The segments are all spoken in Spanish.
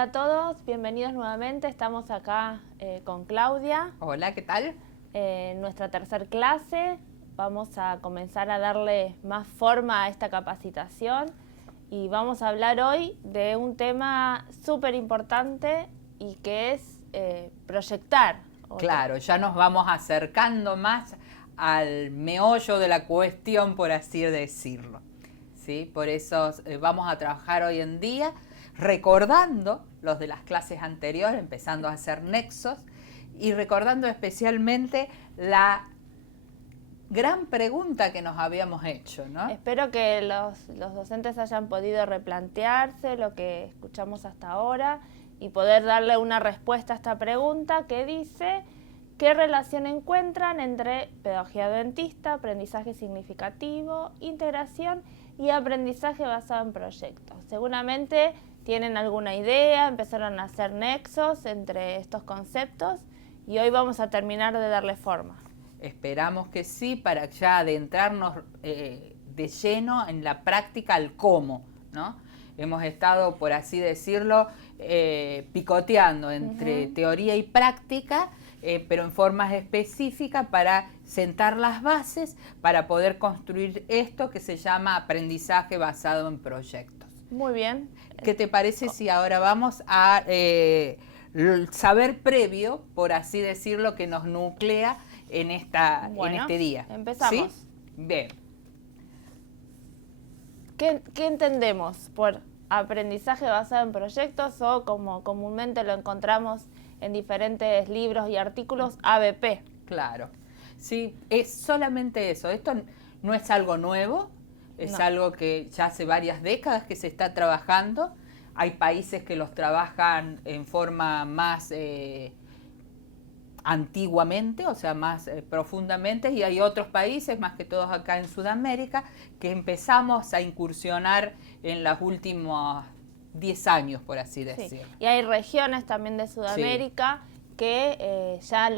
Hola a todos, bienvenidos nuevamente. Estamos acá con Claudia. Hola, ¿qué tal? En nuestra tercer clase vamos a comenzar a darle más forma a esta capacitación y vamos a hablar hoy de un tema súper importante y que es proyectar. Claro, ya nos vamos acercando más al meollo de la cuestión, por así decirlo. ¿Sí? Por eso vamos a trabajar hoy en día recordando los de las clases anteriores, empezando a hacer nexos y recordando especialmente la gran pregunta que nos habíamos hecho, ¿no? Espero que los docentes hayan podido replantearse lo que escuchamos hasta ahora y poder darle una respuesta a esta pregunta que dice: ¿qué relación encuentran entre pedagogía adventista, aprendizaje significativo, integración y aprendizaje basado en proyectos? Seguramente tienen alguna idea, empezaron a hacer nexos entre estos conceptos y hoy vamos a terminar de darle forma. Esperamos que sí, para ya adentrarnos de lleno en la práctica al cómo, ¿no? Hemos estado, por así decirlo, picoteando entre teoría y práctica, pero en formas específicas para sentar las bases para poder construir esto que se llama aprendizaje basado en proyectos. Muy bien. ¿Qué te parece si ahora vamos a saber previo, por así decirlo, que nos nuclea en este día? Empezamos. ¿Sí? Bien. ¿Qué entendemos por aprendizaje basado en proyectos o, como comúnmente lo encontramos en diferentes libros y artículos, ABP? Claro. Sí, es solamente eso. Esto no es algo nuevo, es algo que ya hace varias décadas que se está trabajando. Hay países que los trabajan en forma más antiguamente, o sea, más profundamente, y hay otros países, más que todos acá en Sudamérica, que empezamos a incursionar en los últimos 10 años, por así decirlo. Sí. Y hay regiones también de Sudamérica que ya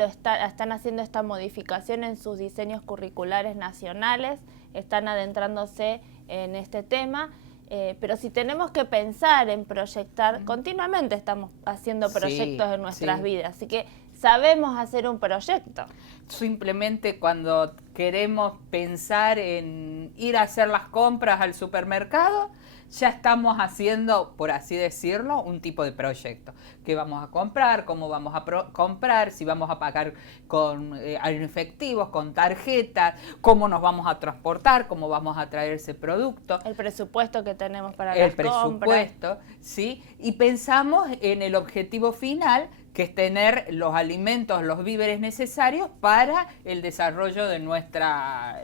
están haciendo esta modificación en sus diseños curriculares nacionales, están adentrándose en este tema. Pero si tenemos que pensar en proyectar, continuamente estamos haciendo proyectos en nuestras vidas, así que sabemos hacer un proyecto. Simplemente cuando queremos pensar en ir a hacer las compras al supermercado, ya estamos haciendo, por así decirlo, un tipo de proyecto. ¿Qué vamos a comprar? ¿Cómo vamos a comprar? Si vamos a pagar con efectivos, con tarjetas, cómo nos vamos a transportar, cómo vamos a traer ese producto. El presupuesto que tenemos para las compras. El presupuesto, ¿sí? Y pensamos en el objetivo final, que es tener los alimentos, los víveres necesarios para el desarrollo de nuestra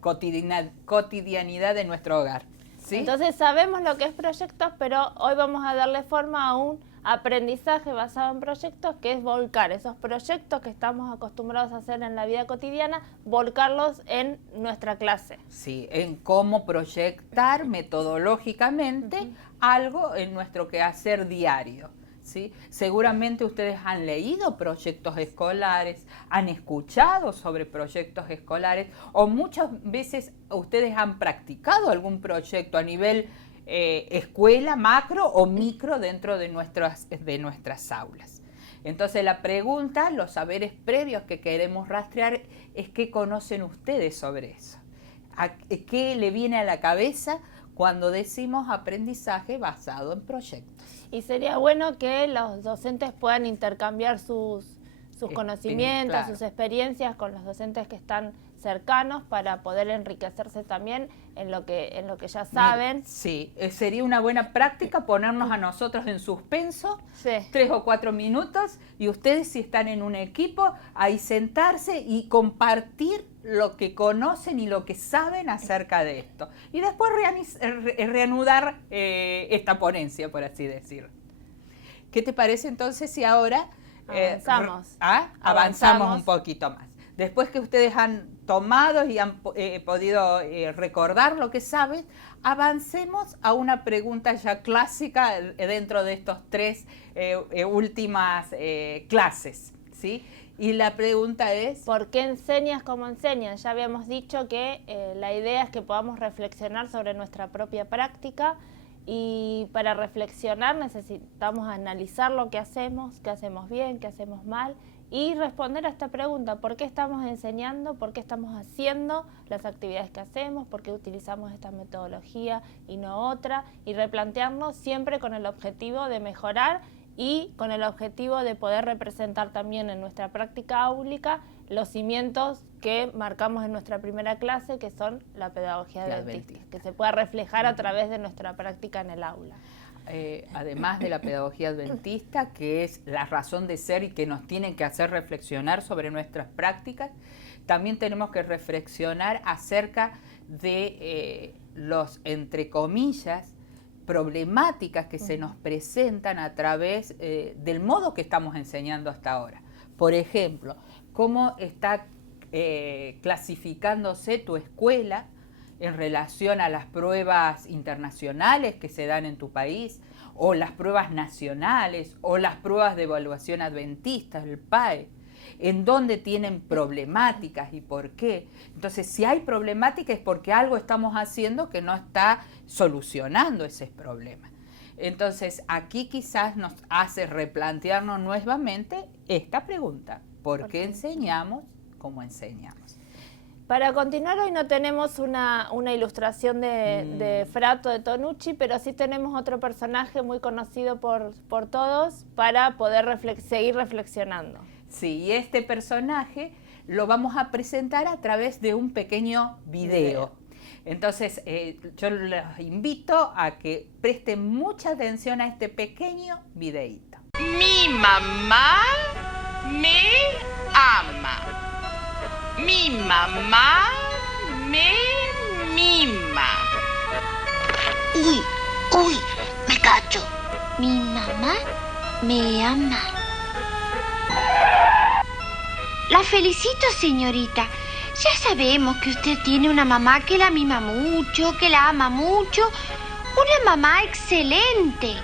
cotidianidad de nuestro hogar. ¿Sí? Entonces sabemos lo que es proyectos, pero hoy vamos a darle forma a un aprendizaje basado en proyectos, que es volcar esos proyectos que estamos acostumbrados a hacer en la vida cotidiana, volcarlos en nuestra clase. Sí, en cómo proyectar metodológicamente algo en nuestro quehacer diario. ¿Sí? Seguramente ustedes han leído proyectos escolares, han escuchado sobre proyectos escolares o muchas veces ustedes han practicado algún proyecto a nivel escuela, macro o micro dentro de nuestras aulas. Entonces la pregunta, los saberes previos que queremos rastrear es qué conocen ustedes sobre eso. ¿Qué le viene a la cabeza cuando decimos aprendizaje basado en proyectos? Y sería bueno que los docentes puedan intercambiar sus conocimientos, claro, sus experiencias con los docentes que están cercanos para poder enriquecerse también en lo que ya saben. Sí, sería una buena práctica ponernos a nosotros en suspenso 3 o 4 minutos y ustedes, si están en un equipo, ahí sentarse y compartir lo que conocen y lo que saben acerca de esto. Y después reanudar esta ponencia, por así decirlo. ¿Qué te parece entonces si ahora avanzamos un poquito más? Después que ustedes han tomado y han podido recordar lo que saben, avancemos a una pregunta ya clásica dentro de estos 3 últimas clases, ¿sí? Y la pregunta es... ¿por qué enseñas como enseñas? Ya habíamos dicho que la idea es que podamos reflexionar sobre nuestra propia práctica Y para reflexionar necesitamos analizar lo que hacemos bien, qué hacemos mal, y responder a esta pregunta: ¿por qué estamos enseñando? ¿Por qué estamos haciendo las actividades que hacemos? ¿Por qué utilizamos esta metodología y no otra? Y replantearnos siempre con el objetivo de mejorar y con el objetivo de poder representar también en nuestra práctica áulica los cimientos que marcamos en nuestra primera clase, que son la pedagogía adventista, que se pueda reflejar a través de nuestra práctica en el aula. Además de la pedagogía adventista, que es la razón de ser y que nos tiene que hacer reflexionar sobre nuestras prácticas, también tenemos que reflexionar acerca de los, entre comillas, problemáticas que se nos presentan a través del modo que estamos enseñando hasta ahora. Por ejemplo, cómo está clasificándose tu escuela en relación a las pruebas internacionales que se dan en tu país, o las pruebas nacionales, o las pruebas de evaluación adventistas, el PAE, en dónde tienen problemáticas y por qué. Entonces, si hay problemática es porque algo estamos haciendo que no está solucionando esos problemas. Entonces, aquí quizás nos hace replantearnos nuevamente esta pregunta: ¿por qué enseñamos como enseñamos? Para continuar, hoy no tenemos una ilustración de Frato de Tonucci, pero sí tenemos otro personaje muy conocido por todos para poder seguir reflexionando. Sí, y este personaje lo vamos a presentar a través de un pequeño video. Entonces, yo los invito a que presten mucha atención a este pequeño videíto. Mi mamá me ama. Mi mamá me mima. Uy, uy, me cacho. Mi mamá me ama. La felicito, señorita. Ya sabemos que usted tiene una mamá que la mima mucho, que la ama mucho. Una mamá excelente.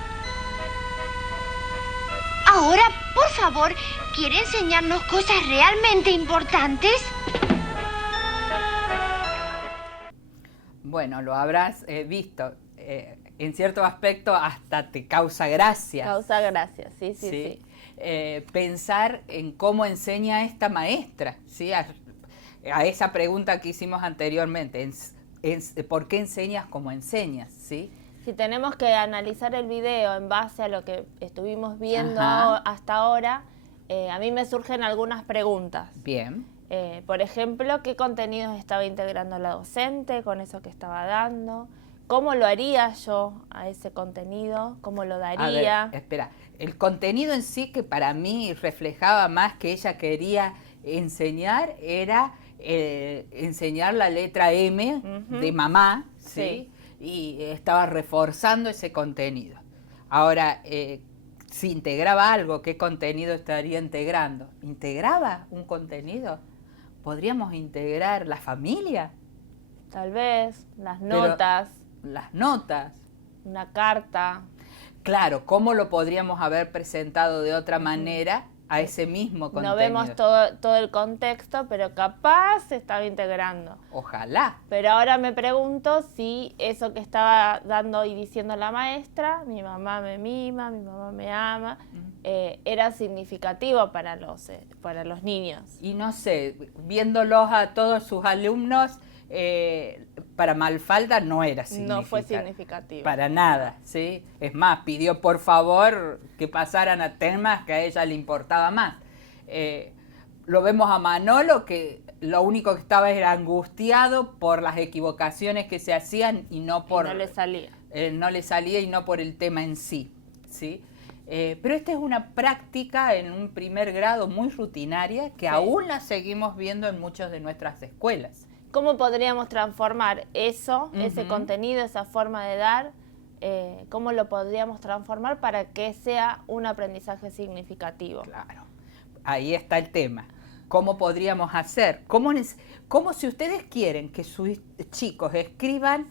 Ahora, por favor, ¿quiere enseñarnos cosas realmente importantes? Bueno, lo habrás visto. En cierto aspecto hasta te causa gracia. Causa gracia, sí. Pensar en cómo enseña esta maestra, ¿sí? A esa pregunta que hicimos anteriormente, ¿por qué enseñas como enseñas? ¿Sí? Si tenemos que analizar el video en base a lo que estuvimos viendo hasta ahora, a mí me surgen algunas preguntas. Bien. Por ejemplo, ¿qué contenidos estaba integrando la docente con eso que estaba dando? ¿Cómo lo haría yo a ese contenido? ¿Cómo lo daría? A ver, espera, el contenido en sí, que para mí reflejaba más que ella quería enseñar, era enseñar la letra M de mamá, ¿sí? Y estaba reforzando ese contenido. Ahora, si integraba algo, ¿qué contenido estaría integrando? ¿Integraba un contenido? ¿Podríamos integrar la familia? Tal vez, las notas. Las notas. Una carta. Claro, ¿cómo lo podríamos haber presentado de otra manera a ese mismo contenido? No vemos todo el contexto, pero capaz se estaba integrando. Ojalá. Pero ahora me pregunto si eso que estaba dando y diciendo la maestra, mi mamá me mima, mi mamá me ama, era significativo para los niños. Y no sé, viéndolos a todos sus alumnos, para Malfalda no era significativo. No fue significativo. Para nada, ¿sí? Es más, pidió por favor que pasaran a temas que a ella le importaba más. Lo vemos a Manolo, que lo único que estaba era angustiado por las equivocaciones que se hacían y no por... Y no le salía. No le salía y no por el tema en sí, ¿sí? Pero esta es una práctica en un primer grado muy rutinaria que aún la seguimos viendo en muchas de nuestras escuelas. ¿Cómo podríamos transformar eso, ese contenido, esa forma de dar? ¿Cómo lo podríamos transformar para que sea un aprendizaje significativo? Claro, ahí está el tema. ¿Cómo podríamos hacer? ¿Cómo si ustedes quieren que sus chicos escriban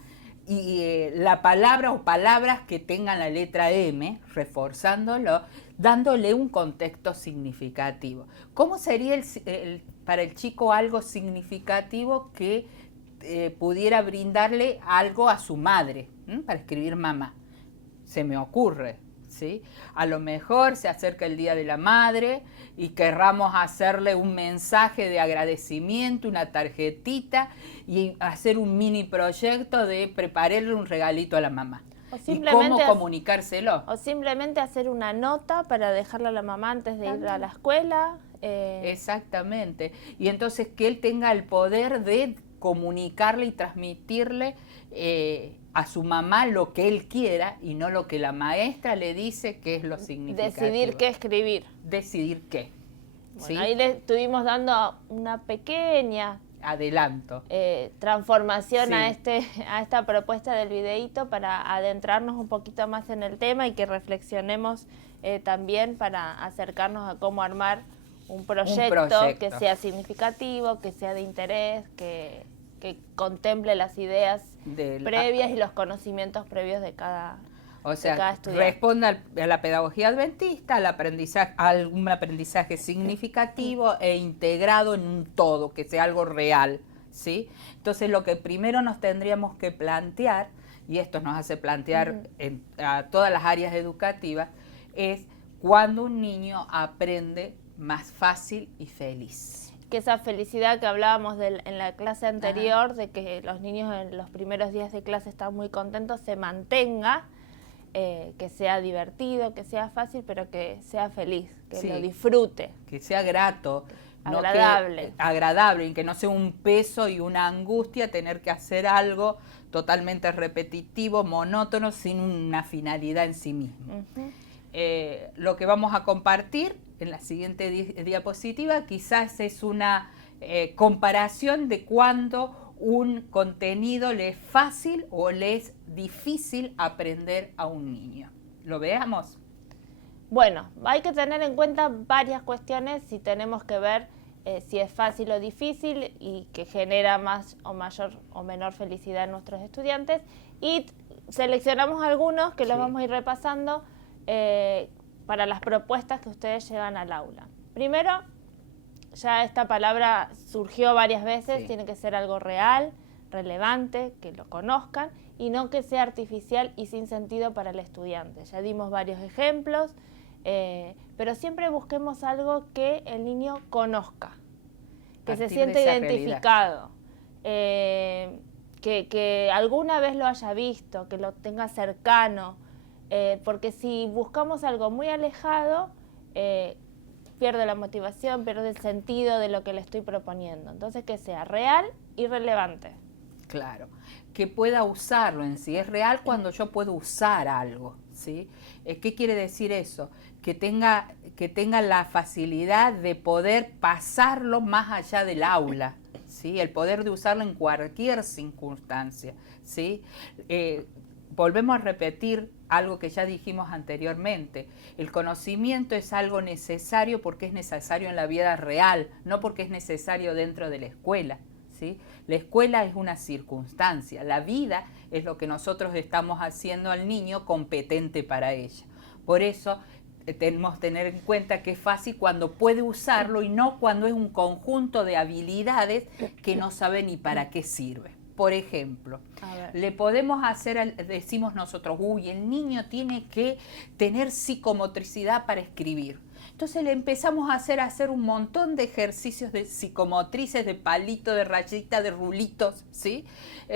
la palabra o palabras que tengan la letra M, reforzándolo, dándole un contexto significativo? ¿Cómo sería para el chico algo significativo que pudiera brindarle algo a su madre, para escribir mamá? se me ocurre, ¿sí? A lo mejor se acerca el Día de la Madre y querramos hacerle un mensaje de agradecimiento, una tarjetita y hacer un mini proyecto de prepararle un regalito a la mamá. ¿Y cómo comunicárselo? O simplemente hacer una nota para dejarle a la mamá antes de ir a la escuela. Exactamente. Y entonces que él tenga el poder de comunicarle y transmitirle a su mamá lo que él quiera y no lo que la maestra le dice que es lo significativo. Decidir qué escribir. Decidir qué. Bueno, ¿sí? Ahí le estuvimos dando una pequeña adelanto. Transformación sí. a esta propuesta del videíto para adentrarnos un poquito más en el tema y que reflexionemos también para acercarnos a cómo armar un proyecto que sea significativo, que sea de interés, que contemple las ideas previas y los conocimientos previos de cada estudiante. Responda a la pedagogía adventista, a algún aprendizaje significativo e integrado en un todo, que sea algo real, ¿sí? Entonces lo que primero nos tendríamos que plantear, y esto nos hace plantear a todas las áreas educativas, es cuando un niño aprende más fácil y feliz. Que esa felicidad que hablábamos en la clase anterior, de que los niños en los primeros días de clase están muy contentos, se mantenga, que sea divertido, que sea fácil, pero que sea feliz, que lo disfrute. Que sea grato. Agradable. Agradable, y que no sea un peso y una angustia tener que hacer algo totalmente repetitivo, monótono, sin una finalidad en sí mismo. Lo que vamos a compartir en la siguiente diapositiva quizás es una comparación de cuando un contenido le es fácil o le es difícil aprender a un niño. ¿Lo veamos? Bueno, hay que tener en cuenta varias cuestiones si tenemos que ver si es fácil o difícil y que genera más o mayor o menor felicidad en nuestros estudiantes. Y seleccionamos algunos que los vamos a ir repasando para las propuestas que ustedes llevan al aula. Primero, ya esta palabra surgió varias veces, tiene que ser algo real, relevante, que lo conozcan y no que sea artificial y sin sentido para el estudiante. Ya dimos varios ejemplos, pero siempre busquemos algo que el niño conozca, que se sienta identificado, que alguna vez lo haya visto, que lo tenga cercano, porque si buscamos algo muy alejado, pierde la motivación, pierde el sentido de lo que le estoy proponiendo. Entonces, que sea real y relevante. Claro, que pueda usarlo en sí. Es real cuando yo puedo usar algo, ¿sí? ¿Qué quiere decir eso? Que tenga la facilidad de poder pasarlo más allá del aula, ¿sí? El poder de usarlo en cualquier circunstancia, ¿sí? Volvemos a repetir algo que ya dijimos anteriormente. El conocimiento es algo necesario porque es necesario en la vida real, no porque es necesario dentro de la escuela, ¿sí? La escuela es una circunstancia, la vida es lo que nosotros estamos haciendo al niño competente para ella. Por eso tenemos que tener en cuenta que es fácil cuando puede usarlo y no cuando es un conjunto de habilidades que no sabe ni para qué sirve. Por ejemplo, le podemos hacer, decimos nosotros, el niño tiene que tener psicomotricidad para escribir. Entonces le empezamos a hacer un montón de ejercicios de psicomotrices, de palito, de rayita, de rulitos, ¿sí?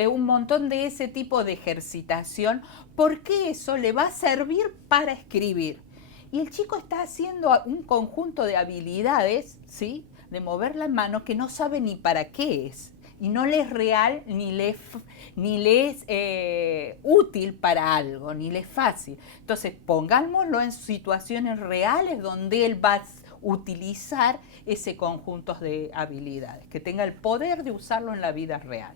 Un montón de ese tipo de ejercitación, porque eso le va a servir para escribir. Y el chico está haciendo un conjunto de habilidades, ¿sí? De mover la mano que no sabe ni para qué es. Y no le es real, ni le es útil para algo, ni le es fácil. Entonces, pongámoslo en situaciones reales donde él va a utilizar ese conjunto de habilidades, que tenga el poder de usarlo en la vida real.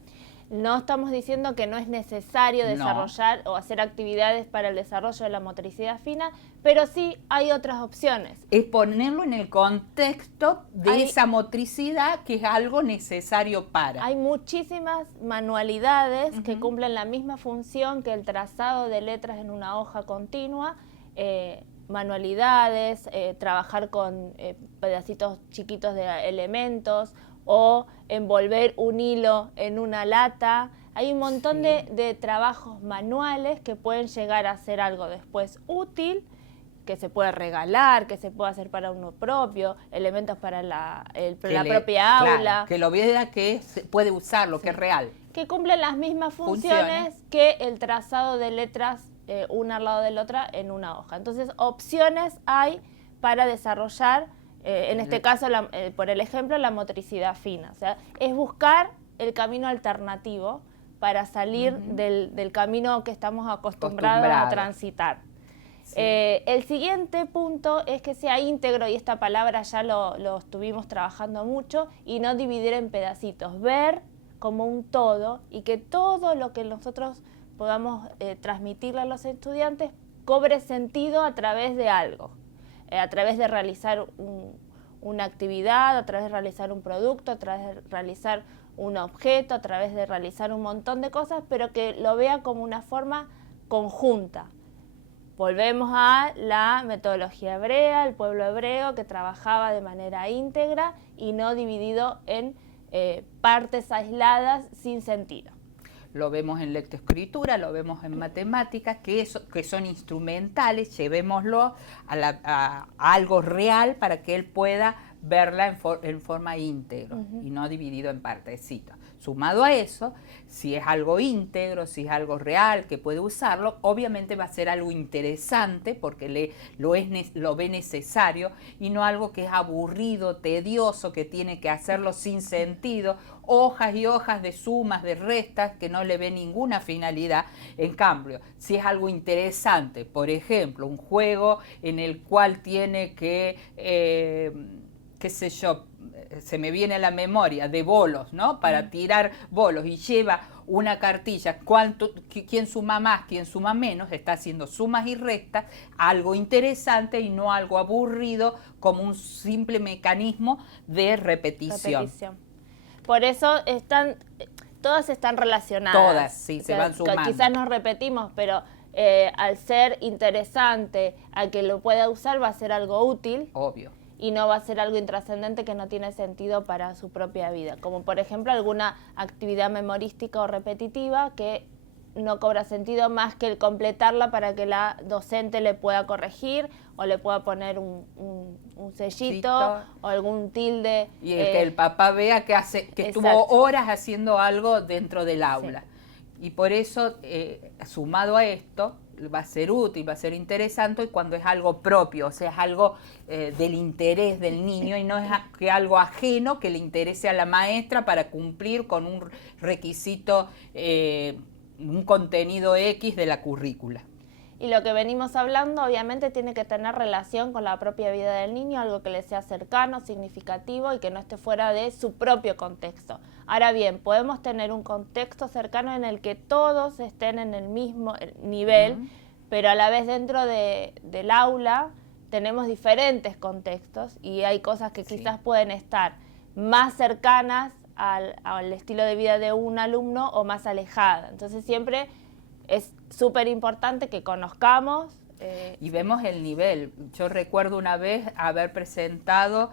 No estamos diciendo que no es necesario desarrollar o hacer actividades para el desarrollo de la motricidad fina, pero sí hay otras opciones. Es ponerlo en el contexto de esa motricidad que es algo necesario para. Hay muchísimas manualidades que cumplen la misma función que el trazado de letras en una hoja continua, manualidades, trabajar con pedacitos chiquitos de elementos, o envolver un hilo en una lata, Hay un montón Sí. de trabajos manuales que pueden llegar a ser algo después útil, que se puede regalar, que se puede hacer para uno propio, elementos para la propia Claro, aula, que lo vea que se puede usarlo, que es real. que cumplen las mismas funciones que el trazado de letras una al lado de la otra en una hoja. Entonces, opciones hay para desarrollar, en este caso, por el ejemplo, la motricidad fina. O sea, es buscar el camino alternativo para salir del camino que estamos acostumbrados a transitar. Sí. El siguiente punto es que sea íntegro, y esta palabra ya lo estuvimos trabajando mucho, y no dividir en pedacitos, ver como un todo, y que todo lo que nosotros podamos transmitirle a los estudiantes cobre sentido a través de algo, a través de realizar una actividad, a través de realizar un producto, a través de realizar un objeto, a través de realizar un montón de cosas, pero que lo vea como una forma conjunta. Volvemos a la metodología hebrea, el pueblo hebreo que trabajaba de manera íntegra y no dividido en partes aisladas sin sentido. Lo vemos en lectoescritura, lo vemos en matemáticas, que son instrumentales, llevémoslo a algo real para que él pueda verla en forma íntegra y no dividido en partecitas. Sumado a eso, si es algo íntegro, si es algo real que puede usarlo, obviamente va a ser algo interesante porque lo ve necesario y no algo que es aburrido, tedioso, que tiene que hacerlo sin sentido, hojas y hojas de sumas, de restas, que no le ve ninguna finalidad. En cambio, si es algo interesante, por ejemplo, un juego en el cual tiene que, qué sé yo, se me viene a la memoria, de bolos, ¿no? Para tirar bolos, y lleva una cartilla, quién suma más, quién suma menos, está haciendo sumas y restas, algo interesante y no algo aburrido como un simple mecanismo de repetición. Por eso todas están relacionadas. Todas, sí, se van sumando. Quizás nos repetimos, pero al ser interesante, al que lo pueda usar, va a ser algo útil. Obvio. Y no va a ser algo intrascendente que no tiene sentido para su propia vida. Como por ejemplo alguna actividad memorística o repetitiva que no cobra sentido más que el completarla para que la docente le pueda corregir o le pueda poner un sellito o algún tilde. Y que el papá vea que estuvo horas haciendo algo dentro del aula. Sí. Y por eso, sumado a esto, va a ser útil, va a ser interesante cuando es algo propio, o sea, es algo del interés del niño y no es algo ajeno que le interese a la maestra para cumplir con un requisito, un contenido X de la currícula. Y lo que venimos hablando obviamente tiene que tener relación con la propia vida del niño, algo que le sea cercano, significativo y que no esté fuera de su propio contexto. Ahora bien, podemos tener un contexto cercano en el que todos estén en el mismo nivel, pero a la vez dentro del aula tenemos diferentes contextos y hay cosas que quizás pueden estar más cercanas al estilo de vida de un alumno o más alejadas. Entonces siempre es súper importante que conozcamos. Y vemos el nivel. Yo recuerdo una vez haber presentado,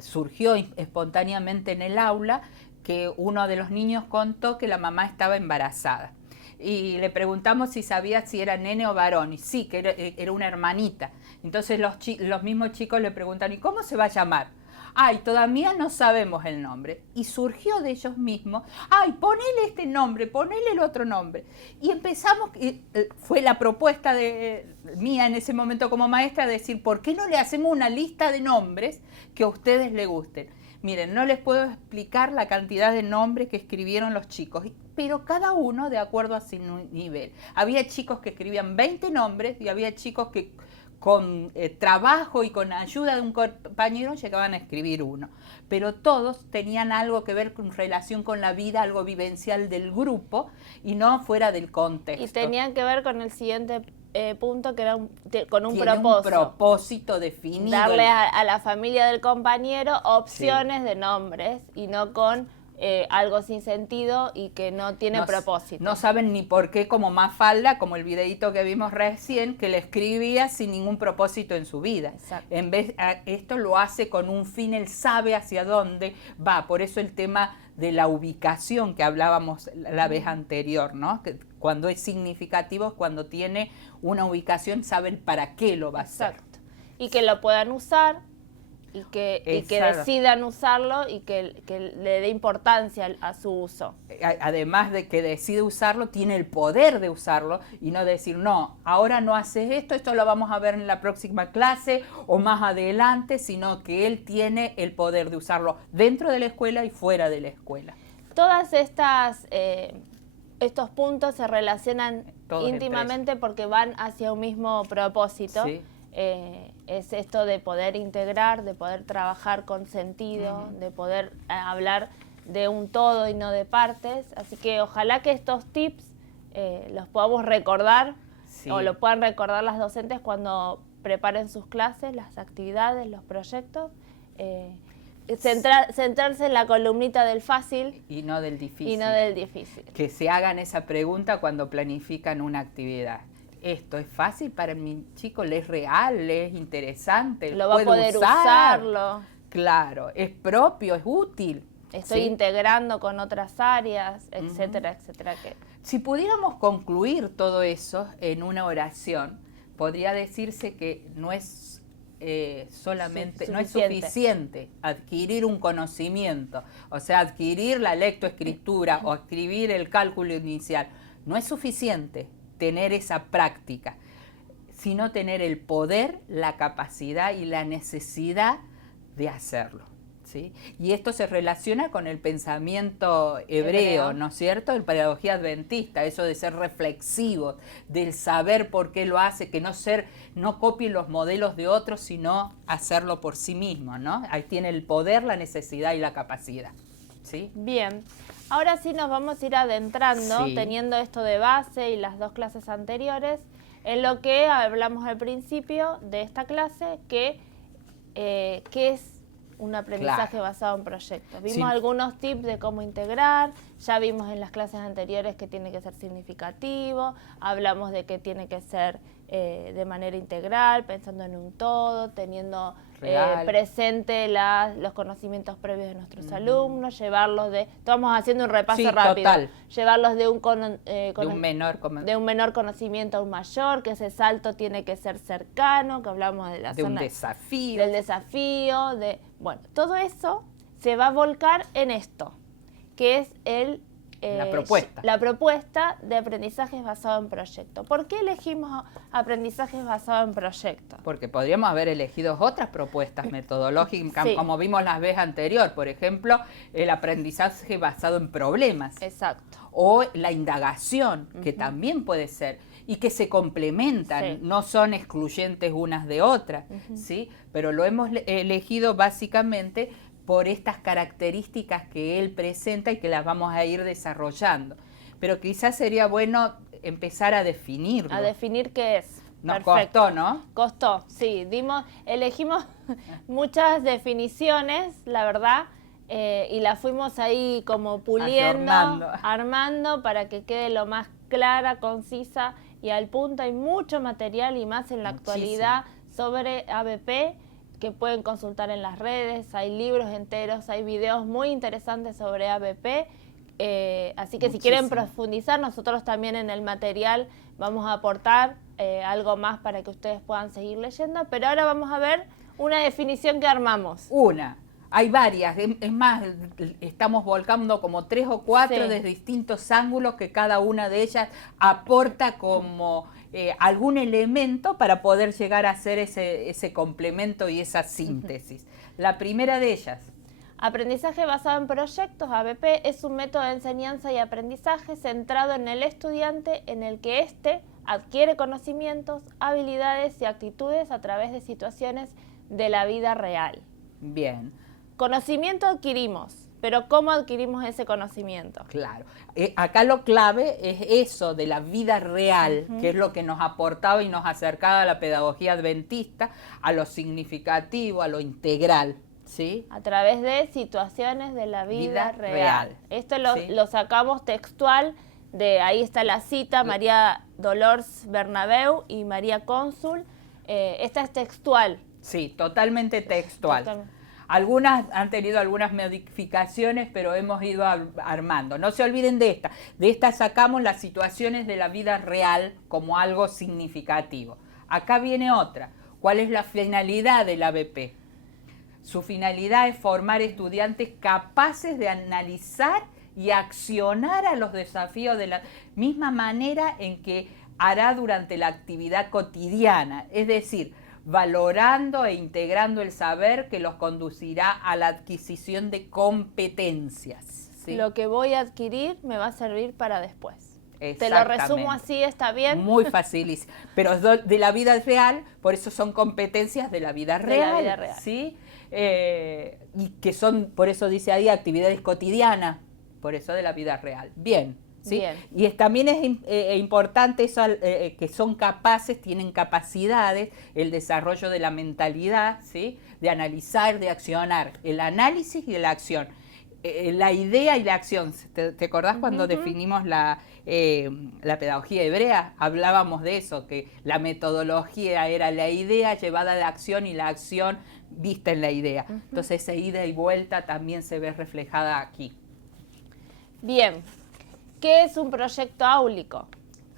surgió espontáneamente en el aula, que uno de los niños contó que la mamá estaba embarazada. Y le preguntamos si sabía si era nene o varón. Y sí, que era una hermanita. Entonces los mismos chicos le preguntan, ¿y cómo se va a llamar? Ay, todavía no sabemos el nombre. Y surgió de ellos mismos, ay, ponele este nombre, ponele el otro nombre. Y empezamos, fue la propuesta mía en ese momento como maestra, de decir, ¿por qué no le hacemos una lista de nombres que a ustedes les gusten? Miren, no les puedo explicar la cantidad de nombres que escribieron los chicos, pero cada uno de acuerdo a su nivel. Había chicos que escribían 20 nombres y había chicos que con trabajo y con ayuda de un compañero llegaban a escribir uno. Pero todos tenían algo que ver con relación con la vida, algo vivencial del grupo y no fuera del contexto. Y tenían que ver con el siguiente punto, que era con un propósito definido. Darle a la familia del compañero opciones de nombres y no con algo sin sentido y que no tiene propósito. No saben ni por qué, como Mafalda, como el videíto que vimos recién, que le escribía sin ningún propósito en su vida. Exacto. En vez, esto lo hace con un fin, él sabe hacia dónde va. Por eso el tema de la ubicación que hablábamos la vez anterior, ¿no? Que cuando es significativo, cuando tiene una ubicación, saben para qué lo va a hacer. Exacto. Y que lo puedan usar. Y que decidan usarlo y que le dé importancia a su uso. Además de que decide usarlo, tiene el poder de usarlo y no decir, no, ahora no haces esto lo vamos a ver en la próxima clase o más adelante, sino que él tiene el poder de usarlo dentro de la escuela y fuera de la escuela. Todas estos puntos se relacionan Todos íntimamente porque van hacia un mismo propósito. Sí. Es esto de poder integrar, de poder trabajar con sentido, de poder hablar de un todo y no de partes. Así que ojalá que estos tips los podamos recordar o lo puedan recordar las docentes cuando preparen sus clases, las actividades, los proyectos. Centrarse en la columnita del fácil y no del difícil. Y no del difícil. Que se hagan esa pregunta cuando planifican una actividad. Esto es fácil para mi chico, le es real, le es interesante, lo va a poder usarlo. Claro, es propio, es útil. Estoy integrando con otras áreas, etcétera, etcétera. Si pudiéramos concluir todo eso en una oración, podría decirse que no es solamente, no es suficiente adquirir un conocimiento, o sea, adquirir la lectoescritura o adquirir el cálculo inicial. No es suficiente tener esa práctica, sino tener el poder, la capacidad y la necesidad de hacerlo, ¿sí? Y esto se relaciona con el pensamiento hebreo, ¿no es cierto? El pedagogía adventista, eso de ser reflexivo, del saber por qué lo hace, que no copie los modelos de otros, sino hacerlo por sí mismo, ¿no? Ahí tiene el poder, la necesidad y la capacidad, ¿sí? Bien. Ahora sí nos vamos a ir adentrando, teniendo esto de base y las dos clases anteriores, en lo que hablamos al principio de esta clase, que es un aprendizaje basado en proyectos. Vimos algunos tips de cómo integrar, ya vimos en las clases anteriores que tiene que ser significativo, hablamos de que tiene que ser de manera integral, pensando en un todo, teniendo presente los conocimientos previos de nuestros alumnos, llevarlos estamos haciendo un repaso rápido, llevarlos de un menor conocimiento a un mayor, que ese salto tiene que ser cercano, que hablamos de la zona del desafío, bueno, todo eso se va a volcar en esto, que es la propuesta de aprendizajes basados en proyectos. ¿Por qué elegimos aprendizajes basados en proyectos? Porque podríamos haber elegido otras propuestas metodológicas, como vimos la vez anterior, por ejemplo, el aprendizaje basado en problemas. Exacto. O la indagación, que también puede ser, y que se complementan, no son excluyentes unas de otras, ¿sí? Pero lo hemos elegido básicamente por estas características que él presenta y que las vamos a ir desarrollando. Pero quizás sería bueno empezar a definirlo. A definir qué es. Nos costó, ¿no? Costó, sí. Elegimos muchas definiciones, la verdad, y las fuimos ahí como puliendo, armando para que quede lo más clara, concisa y al punto. Hay mucho material y más en la actualidad sobre ABP, que pueden consultar en las redes, hay libros enteros, hay videos muy interesantes sobre ABP, así que si quieren profundizar, nosotros también en el material vamos a aportar algo más para que ustedes puedan seguir leyendo, pero ahora vamos a ver una definición que armamos. Hay varias, es más, estamos volcando como 3 o 4 desde distintos ángulos que cada una de ellas aporta como algún elemento para poder llegar a hacer ese complemento y esa síntesis. La primera de ellas. Aprendizaje basado en proyectos, ABP, es un método de enseñanza y aprendizaje centrado en el estudiante, en el que éste adquiere conocimientos, habilidades y actitudes a través de situaciones de la vida real. Bien. Conocimiento adquirimos, pero ¿cómo adquirimos ese conocimiento? Claro. Acá lo clave es eso de la vida real, que es lo que nos aportaba y nos acercaba a la pedagogía adventista, a lo significativo, a lo integral, ¿sí? A través de situaciones de la vida real. real. Esto Sí. lo sacamos textual de, ahí está la cita, María Dolors Bernabeu y María Cónsul. Esta es textual. Sí, totalmente textual. Total. Algunas han tenido algunas modificaciones, pero hemos ido armando. No se olviden de esta. De esta sacamos las situaciones de la vida real como algo significativo. Acá viene otra. ¿Cuál es la finalidad del ABP? Su finalidad es formar estudiantes capaces de analizar y accionar a los desafíos de la misma manera en que hará durante la actividad cotidiana. Es decir, valorando e integrando el saber que los conducirá a la adquisición de competencias. ¿Sí? Lo que voy a adquirir me va a servir para después. Te lo Exactamente. resumo así, ¿está bien? Muy facilísimo. Pero de la vida real, por eso son competencias de la vida De real. la vida real. ¿Sí? Y que son, por eso dice ahí, actividades cotidianas, por eso de la vida real. Bien. ¿Sí? Bien. Y también es importante eso, que son capaces, tienen capacidades, el desarrollo de la mentalidad, ¿sí? De analizar, de accionar, el análisis y la acción. La idea y la acción. ¿Te acordás cuando definimos la pedagogía hebrea? Hablábamos de eso, que la metodología era la idea llevada a la acción y la acción vista en la idea. Entonces esa ida y vuelta también se ve reflejada aquí. Bien. ¿Qué es un proyecto áulico?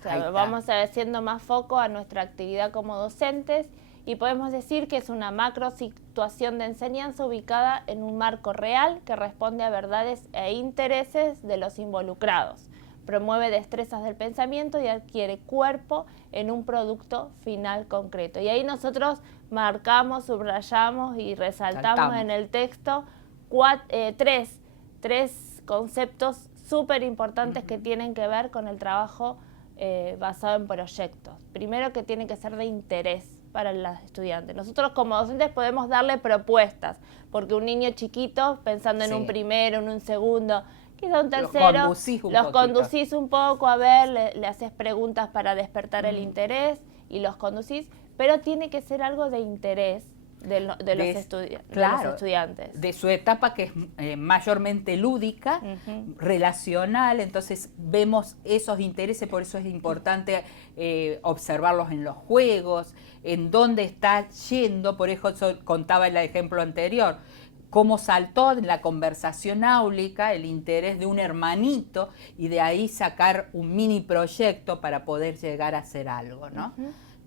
O sea, Ahí está. vamos haciendo más foco a nuestra actividad como docentes y podemos decir que es una macro situación de enseñanza ubicada en un marco real que responde a verdades e intereses de los involucrados. Promueve destrezas del pensamiento y adquiere cuerpo en un producto final concreto. Y ahí nosotros marcamos, subrayamos y resaltamos Saltamos. en el texto tres conceptos súper importantes que tienen que ver con el trabajo basado en proyectos. Primero, que tiene que ser de interés para los estudiantes. Nosotros como docentes podemos darle propuestas, porque un niño chiquito, pensando en Sí. un primero, en un segundo, quizá un Los tercero, conducís un los poquito. conducís un poco, a ver, le haces preguntas para despertar el interés y los conducís, pero tiene que ser algo de interés de los estudiantes. De su etapa, que es mayormente lúdica, relacional. Entonces vemos esos intereses, por eso es importante observarlos en los juegos, en dónde está yendo. Por eso contaba el ejemplo anterior, cómo saltó en la conversación áulica el interés de un hermanito y de ahí sacar un mini proyecto para poder llegar a hacer algo, ¿no?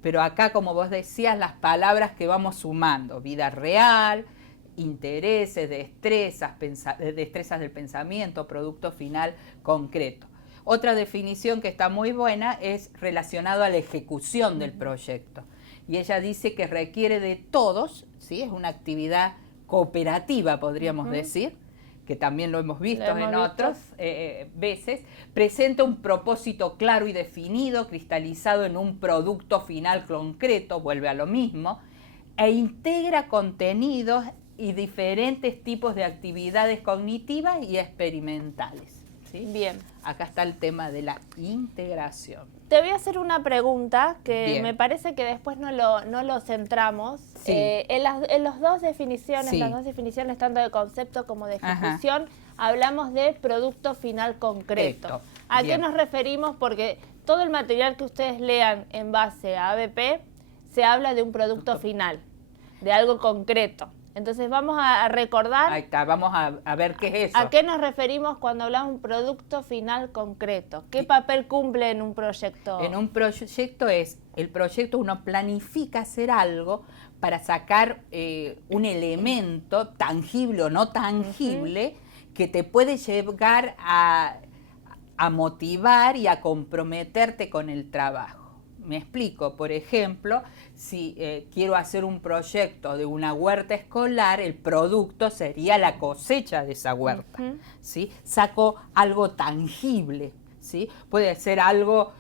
Pero acá, como vos decías, las palabras que vamos sumando: vida real, intereses, destrezas del pensamiento, producto final concreto. Otra definición que está muy buena es relacionado a la ejecución del proyecto. Y ella dice que requiere de todos, ¿sí? Es una actividad cooperativa, podríamos decir, que también lo hemos visto en otras veces, presenta un propósito claro y definido, cristalizado en un producto final concreto, vuelve a lo mismo, e integra contenidos y diferentes tipos de actividades cognitivas y experimentales. ¿Sí? Bien. Acá está el tema de la integración. Te voy a hacer una pregunta que Bien. me parece que después no lo centramos. Sí. En las dos definiciones, Sí. las dos definiciones tanto de concepto como de ejecución, hablamos de producto final concreto. Esto. ¿A Bien. qué nos referimos? Porque todo el material que ustedes lean en base a ABP se habla de un producto final, de algo concreto. Entonces vamos a recordar Ahí está, vamos a ver qué es eso. a qué nos referimos cuando hablamos de un producto final concreto. ¿Qué papel cumple en un proyecto? En un proyecto el proyecto uno planifica hacer algo para sacar un elemento tangible o no tangible que te puede llegar a motivar y a comprometerte con el trabajo. Me explico, por ejemplo, si quiero hacer un proyecto de una huerta escolar, el producto sería la cosecha de esa huerta, ¿sí? Saco algo tangible, ¿sí? Puede ser algo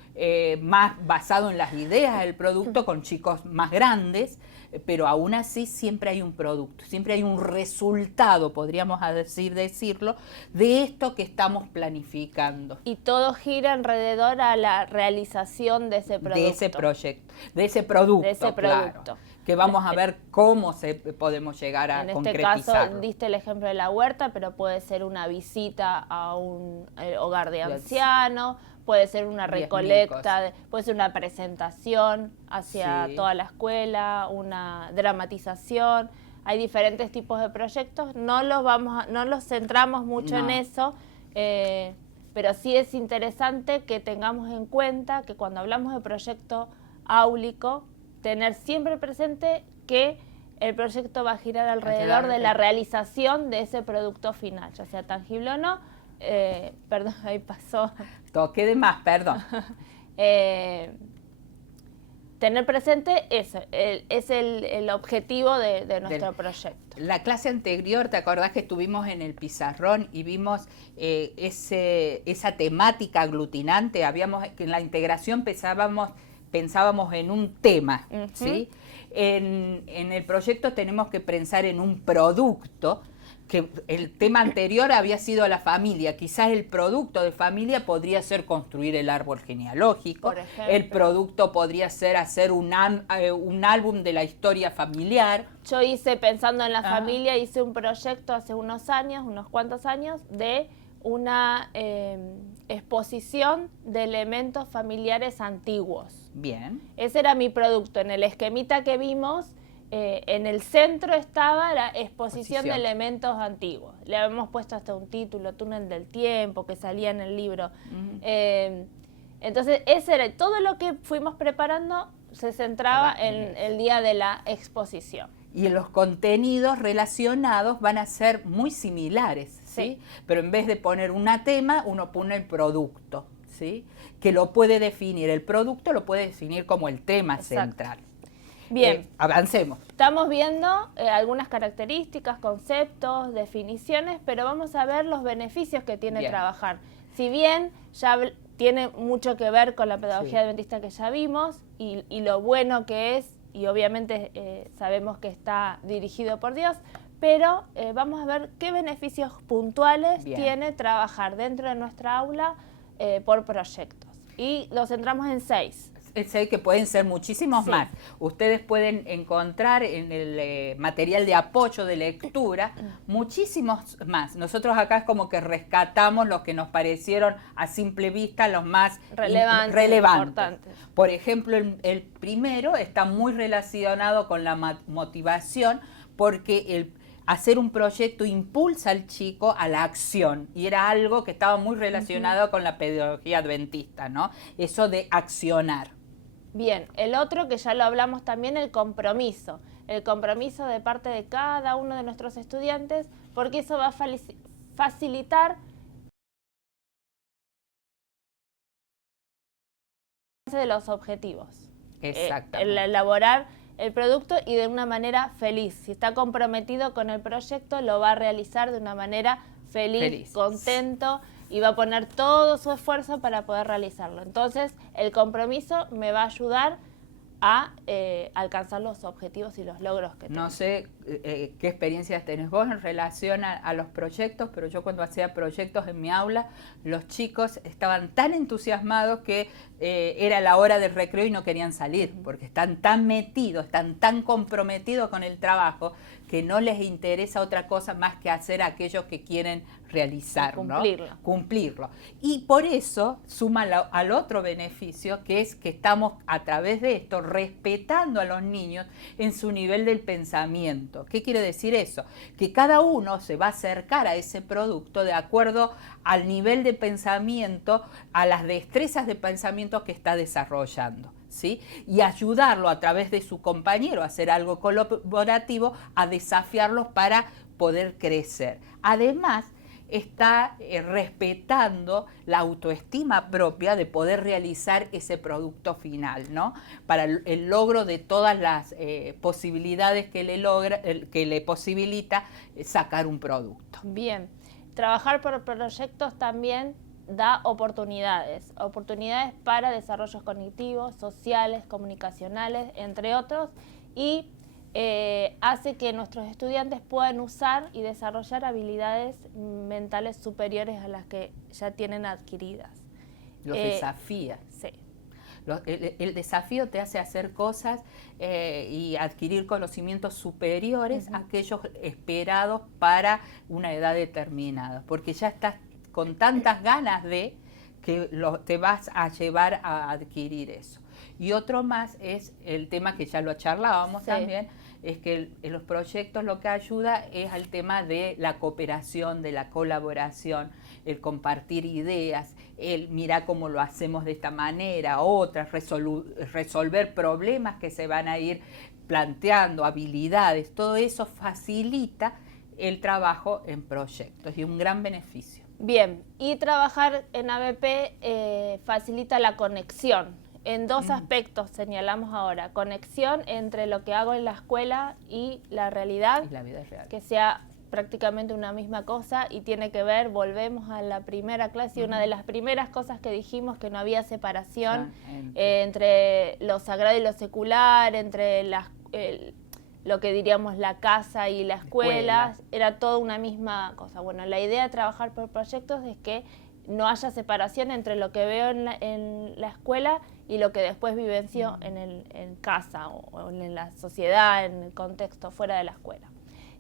más basado en las ideas del producto con chicos más grandes, pero aún así siempre hay un producto, siempre hay un resultado, podríamos decirlo, de esto que estamos planificando. Y todo gira alrededor a la realización de ese producto. De ese proyecto, de ese producto, De ese claro. producto. que vamos a ver cómo podemos llegar a concretizarlo. En este caso diste el ejemplo de la huerta, pero puede ser una visita a un hogar de ancianos, puede ser una recolecta, puede ser una presentación hacia toda la escuela, una dramatización. Hay diferentes tipos de proyectos, no los centramos mucho en eso, pero sí es interesante que tengamos en cuenta que cuando hablamos de proyecto áulico, tener siempre presente que el proyecto va a girar alrededor de la realización de ese producto final, ya sea tangible o no. Perdón, ahí pasó. Toqué de más, perdón. Tener presente eso, es el objetivo de nuestro proyecto. La clase anterior, ¿te acordás que estuvimos en el pizarrón y vimos esa temática aglutinante? Que en la integración pensábamos en un tema, ¿sí? En el proyecto tenemos que pensar en un producto, que el tema anterior había sido la familia. Quizás el producto de familia podría ser construir el árbol genealógico. El producto podría ser hacer un álbum de la historia familiar. Yo pensando en la familia, hice un proyecto hace unos cuantos años, de una exposición de elementos familiares antiguos. Bien. Ese era mi producto. En el esquemita que vimos, en el centro estaba la exposición de elementos antiguos. Le habíamos puesto hasta un título, Túnel del Tiempo, que salía en el libro. Entonces, ese era todo lo que fuimos preparando, se centraba en el día de la exposición. Y los contenidos relacionados van a ser muy similares, ¿sí? Pero en vez de poner un tema, uno pone el producto, ¿sí? Que lo puede definir, el producto lo puede definir como el tema central. Bien, avancemos. Estamos viendo algunas características, conceptos, definiciones, pero vamos a ver los beneficios que tiene trabajar. Si bien ya tiene mucho que ver con la pedagogía adventista que ya vimos y lo bueno que es, y obviamente sabemos que está dirigido por Dios, pero vamos a ver qué beneficios puntuales tiene trabajar dentro de nuestra aula por proyectos. Y los centramos en 6. Sé que pueden ser muchísimos más. Ustedes pueden encontrar en el material de apoyo de lectura muchísimos más. Nosotros acá es como que rescatamos los que nos parecieron a simple vista los más relevantes. Importantes. Por ejemplo, el primero está muy relacionado con la motivación, porque hacer un proyecto impulsa al chico a la acción, y era algo que estaba muy relacionado con la pedagogía adventista, ¿no? Eso de accionar. Bien, el otro que ya lo hablamos también, el compromiso de parte de cada uno de nuestros estudiantes, porque eso va a facilitar de los objetivos. Exactamente. El elaborar el producto y de una manera feliz. Si está comprometido con el proyecto, lo va a realizar de una manera feliz. Contento, y va a poner todo su esfuerzo para poder realizarlo. Entonces, el compromiso me va a ayudar a alcanzar los objetivos y los logros que tengo. No sé qué experiencias tenés vos en relación a los proyectos, pero yo cuando hacía proyectos en mi aula, los chicos estaban tan entusiasmados que era la hora del recreo y no querían salir, porque están tan metidos, están tan comprometidos con el trabajo, que no les interesa otra cosa más que hacer aquello que quieren realizar, cumplirlo. ¿no? Cumplirlo. Y por eso suma al otro beneficio, que es que estamos a través de esto respetando a los niños en su nivel del pensamiento. ¿Qué quiere decir eso? Que cada uno se va a acercar a ese producto de acuerdo al nivel de pensamiento, a las destrezas de pensamiento que está desarrollando, ¿sí? Y ayudarlo a través de su compañero a hacer algo colaborativo, a desafiarlos para poder crecer. Además, está respetando la autoestima propia de poder realizar ese producto final, ¿no? Para el logro de todas las posibilidades que le posibilita sacar un producto. Bien, trabajar por proyectos también da oportunidades para desarrollos cognitivos, sociales, comunicacionales, entre otros, y hace que nuestros estudiantes puedan usar y desarrollar habilidades mentales superiores a las que ya tienen adquiridas. Los desafía. Sí. El desafío te hace hacer cosas y adquirir conocimientos superiores a aquellos esperados para una edad determinada, porque ya estás con tantas ganas de que te vas a llevar a adquirir eso. Y otro más es el tema que ya lo charlábamos también, es que en los proyectos lo que ayuda es al tema de la cooperación, de la colaboración, el compartir ideas, el mirar cómo lo hacemos de esta manera, otras, resolver problemas que se van a ir planteando, habilidades, todo eso facilita el trabajo en proyectos y un gran beneficio. Bien, y trabajar en ABP facilita la conexión. En dos aspectos señalamos ahora: conexión entre lo que hago en la escuela y la realidad, Y la vida es real. que sea prácticamente una misma cosa, y tiene que ver, volvemos a la primera clase, y una de las primeras cosas que dijimos, que no había separación entre lo sagrado y lo secular, entre lo que diríamos la casa y la escuela, era todo una misma cosa. Bueno, la idea de trabajar por proyectos es que no haya separación entre lo que veo en la escuela y lo que después vivencio en casa o en la sociedad, en el contexto fuera de la escuela.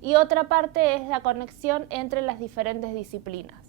Y otra parte es la conexión entre las diferentes disciplinas,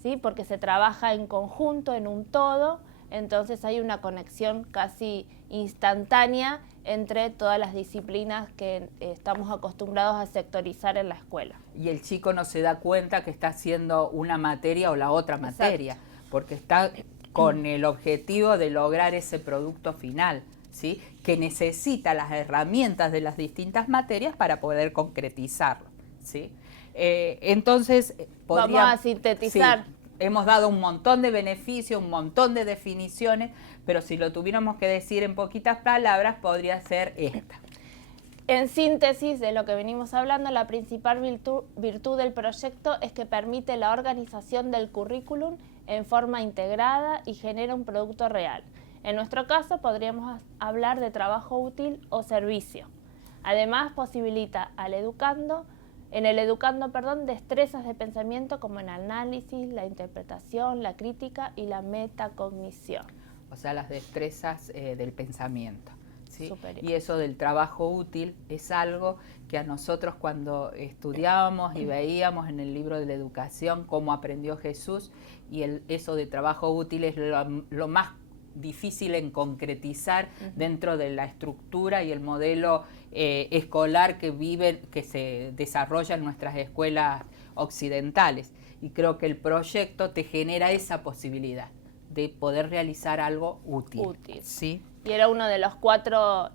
¿sí? Porque se trabaja en conjunto, en un todo, entonces hay una conexión casi instantánea entre todas las disciplinas que estamos acostumbrados a sectorizar en la escuela. Y el chico no se da cuenta que está haciendo una materia o la otra materia, porque está con el objetivo de lograr ese producto final, ¿sí? Que necesita las herramientas de las distintas materias para poder concretizarlo, ¿sí? Entonces, vamos a sintetizar. Sí, hemos dado un montón de beneficios, un montón de definiciones, pero si lo tuviéramos que decir en poquitas palabras, podría ser esta. En síntesis de lo que venimos hablando, la principal virtud del proyecto es que permite la organización del currículum en forma integrada y genera un producto real. En nuestro caso podríamos hablar de trabajo útil o servicio. Además, posibilita al educando, destrezas de pensamiento como el análisis, la interpretación, la crítica y la metacognición. O sea, las destrezas del pensamiento, ¿sí? Superior. Y eso del trabajo útil es algo que a nosotros, cuando estudiábamos y veíamos en el libro de la educación cómo aprendió Jesús, y eso de trabajo útil es lo más difícil en concretizar dentro de la estructura y el modelo escolar que se desarrolla en nuestras escuelas occidentales. Y creo que el proyecto te genera esa posibilidad de poder realizar algo útil. ¿Sí? Y era uno de las cuatro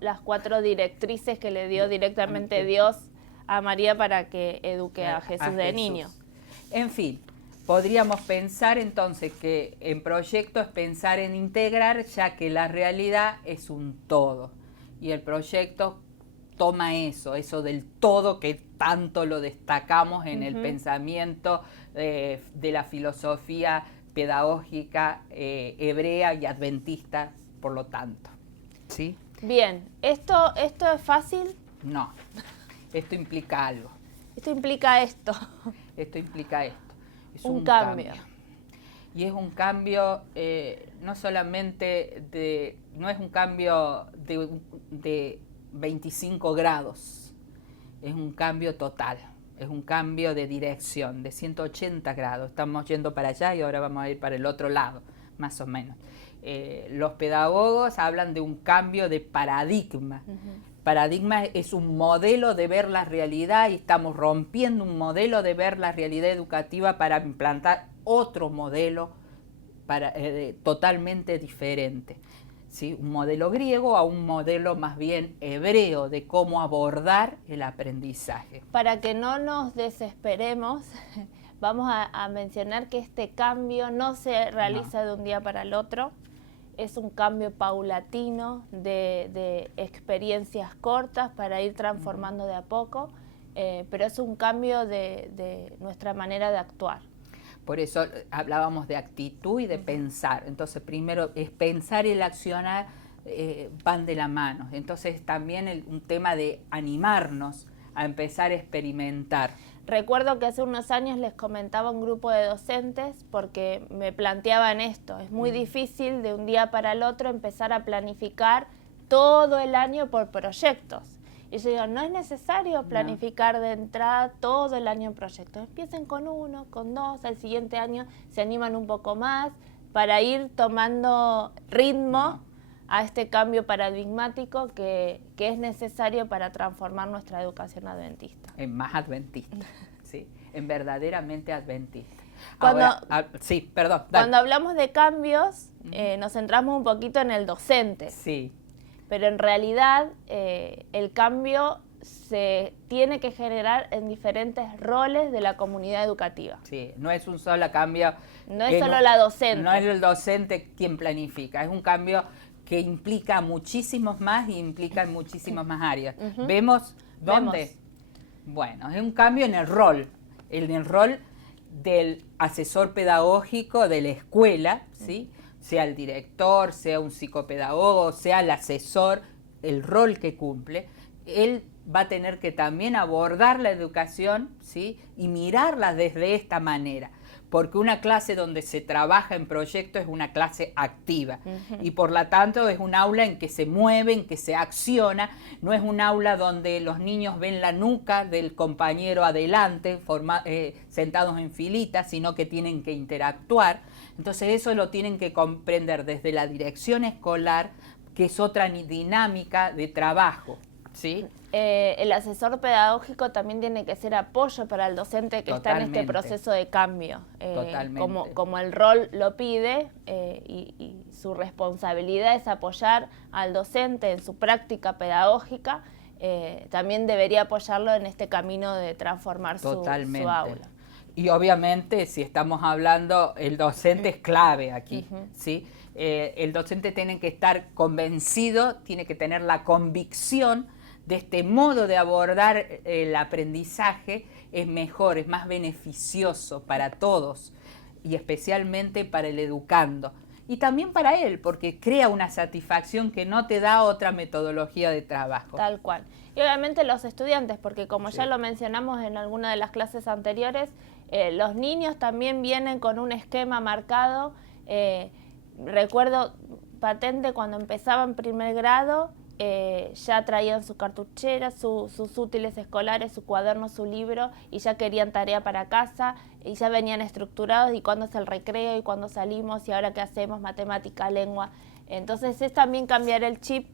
directrices que le dio directamente Dios a María para que eduque a Jesús de niño. En fin, podríamos pensar entonces que en proyecto es pensar en integrar, ya que la realidad es un todo. Y el proyecto toma eso del todo que tanto lo destacamos en el pensamiento de la filosofía pedagógica hebrea y adventista, por lo tanto. ¿Sí? Bien, ¿esto es fácil? No, esto implica algo. Esto implica esto. Esto implica esto. Es un cambio. Y es un cambio no solamente no es un cambio de 25 grados, es un cambio total, es un cambio de dirección, de 180 grados. Estamos yendo para allá y ahora vamos a ir para el otro lado, más o menos. Los pedagogos hablan de un cambio de paradigma. Paradigma es un modelo de ver la realidad y estamos rompiendo un modelo de ver la realidad educativa para implantar otro modelo totalmente diferente. ¿Sí? Un modelo griego a un modelo más bien hebreo de cómo abordar el aprendizaje. Para que no nos desesperemos, vamos a mencionar que este cambio no se realiza de un día para el otro. Es un cambio paulatino de experiencias cortas para ir transformando de a poco, pero es un cambio de nuestra manera de actuar. Por eso hablábamos de actitud y de pensar. Entonces, primero es pensar y el accionar van de la mano. Entonces, también un tema de animarnos a empezar a experimentar. Recuerdo que hace unos años les comentaba a un grupo de docentes porque me planteaban esto. Es muy difícil de un día para el otro empezar a planificar todo el año por proyectos. Y yo digo, no es necesario planificar de entrada todo el año en proyectos. Empiecen con 1, con 2, al siguiente año se animan un poco más para ir tomando ritmo a este cambio paradigmático que es necesario para transformar nuestra educación adventista. En más adventista, sí, en verdaderamente adventista. Cuando, Ahora, sí, perdón. Dale. Cuando hablamos de cambios, nos centramos un poquito en el docente. Sí. Pero en realidad el cambio se tiene que generar en diferentes roles de la comunidad educativa. Sí, no es un solo cambio. No es solo la docente. No es el docente quien planifica, es un cambio que implica muchísimos más y implica en muchísimas más áreas. ¿Vemos dónde? Bueno, es un cambio en el rol del asesor pedagógico de la escuela, ¿sí? Sea el director, sea un psicopedagogo, sea el asesor, el rol que cumple, él va a tener que también abordar la educación, ¿sí? Y mirarla desde esta manera. Porque una clase donde se trabaja en proyectos es una clase activa y por lo tanto es un aula en que se mueve, en que se acciona, no es un aula donde los niños ven la nuca del compañero adelante, sentados en filita, sino que tienen que interactuar. Entonces eso lo tienen que comprender desde la dirección escolar, que es otra dinámica de trabajo, ¿sí? El asesor pedagógico también tiene que ser apoyo para el docente que está en este proceso de cambio, como el rol lo pide y su responsabilidad es apoyar al docente en su práctica pedagógica, también debería apoyarlo en este camino de transformar su aula. Y obviamente si estamos hablando, el docente es clave aquí, ¿sí? El docente tiene que estar convencido, tiene que tener la convicción de este modo de abordar el aprendizaje es mejor, es más beneficioso para todos y especialmente para el educando. Y también para él, porque crea una satisfacción que no te da otra metodología de trabajo. Tal cual. Y obviamente los estudiantes, porque como ya lo mencionamos en alguna de las clases anteriores, los niños también vienen con un esquema marcado. Recuerdo patente cuando empezaba en primer grado, ya traían su cartuchera, sus útiles escolares, su cuaderno, su libro y ya querían tarea para casa y ya venían estructurados y cuándo es el recreo y cuándo salimos y ahora qué hacemos, matemática, lengua. Entonces es también cambiar el chip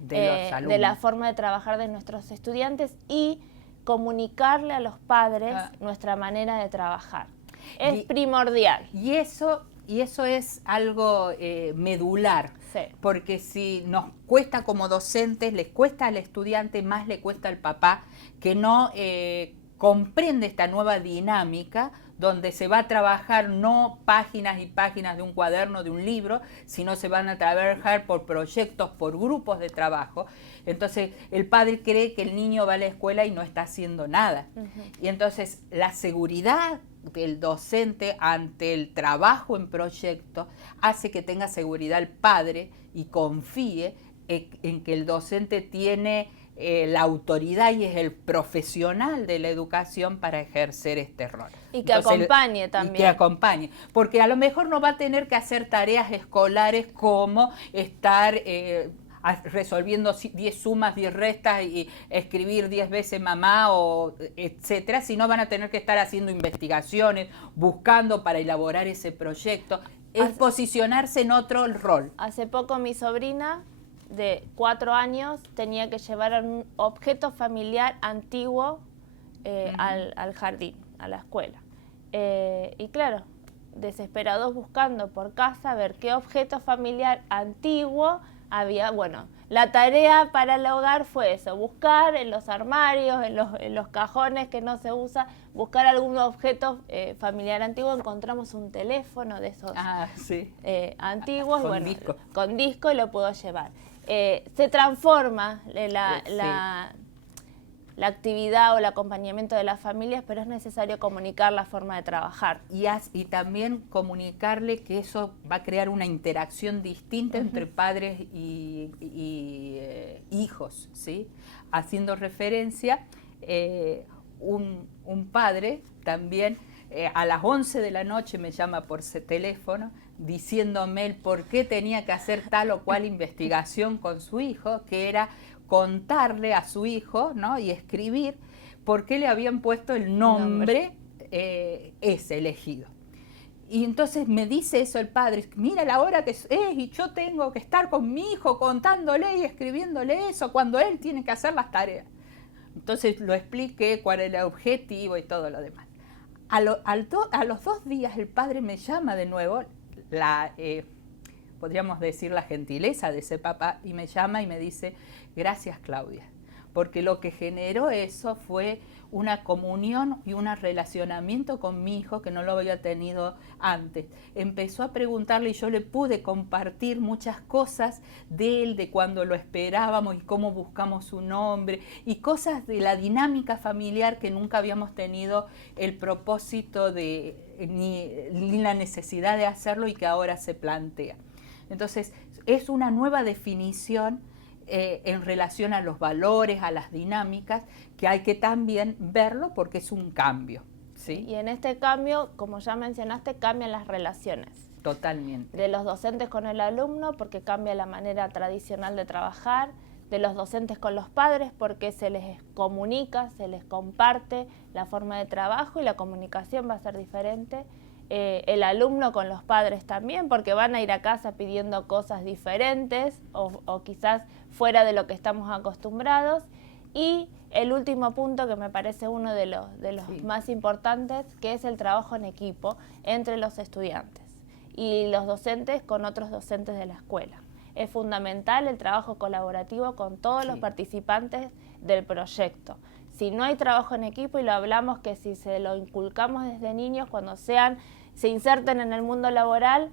de la forma de trabajar de nuestros estudiantes y comunicarle a los padres nuestra manera de trabajar. Es primordial. Y eso es algo medular. Sí. Porque si nos cuesta como docentes, les cuesta al estudiante, más le cuesta al papá, que no comprende esta nueva dinámica donde se va a trabajar no páginas y páginas de un cuaderno, de un libro, sino se van a trabajar por proyectos, por grupos de trabajo. Entonces el padre cree que el niño va a la escuela y no está haciendo nada. Y entonces la seguridad del docente ante el trabajo en proyectos hace que tenga seguridad el padre y confíe en que el docente tiene la autoridad y es el profesional de la educación para ejercer este rol. Y que acompañe también. Y que acompañe, porque a lo mejor no va a tener que hacer tareas escolares como estar resolviendo 10 sumas, 10 restas y escribir 10 veces mamá o etcétera, sino van a tener que estar haciendo investigaciones, buscando para elaborar ese proyecto, es posicionarse en otro rol. Hace poco mi sobrina de 4 años tenía que llevar un objeto familiar antiguo al jardín, a la escuela. Y claro, desesperados buscando por casa ver qué objeto familiar antiguo había. Bueno, la tarea para el hogar fue eso, buscar en los armarios, en los cajones que no se usa, buscar algún objeto familiar antiguo. Encontramos un teléfono de esos antiguos, con disco y lo puedo llevar. Se transforma la actividad o el acompañamiento de las familias, pero es necesario comunicar la forma de trabajar. Y también comunicarle que eso va a crear una interacción distinta entre padres y hijos, ¿sí? Haciendo referencia, un padre también a las 11 de la noche me llama por ese teléfono diciéndome el por qué tenía que hacer tal o cual investigación con su hijo, que era contarle a su hijo, ¿no? Y escribir por qué le habían puesto el nombre ese elegido. Y entonces me dice eso el padre, mira la hora que es y yo tengo que estar con mi hijo contándole y escribiéndole eso cuando él tiene que hacer las tareas. Entonces lo expliqué cuál era el objetivo y todo lo demás. A los 2 días el padre me llama de nuevo, podríamos decir la gentileza de ese papá, y me llama y me dice, gracias Claudia, porque lo que generó eso fue una comunión y un relacionamiento con mi hijo que no lo había tenido antes. Empezó a preguntarle y yo le pude compartir muchas cosas de él, de cuando lo esperábamos y cómo buscamos su nombre y cosas de la dinámica familiar que nunca habíamos tenido el propósito ni la necesidad de hacerlo y que ahora se plantea. Entonces es una nueva definición en relación a los valores, a las dinámicas, que hay que también verlo porque es un cambio, ¿sí? Y en este cambio, como ya mencionaste, cambian las relaciones. Totalmente. De los docentes con el alumno, porque cambia la manera tradicional de trabajar, de los docentes con los padres, porque se les comunica, se les comparte la forma de trabajo y la comunicación va a ser diferente. El alumno con los padres también, porque van a ir a casa pidiendo cosas diferentes o quizás fuera de lo que estamos acostumbrados. Y el último punto, que me parece uno de los sí, más importantes, que es el trabajo en equipo entre los estudiantes y los docentes con otros docentes de la escuela. Es fundamental el trabajo colaborativo con todos los participantes del proyecto. Si no hay trabajo en equipo, y lo hablamos que si se lo inculcamos desde niños, cuando se inserten en el mundo laboral,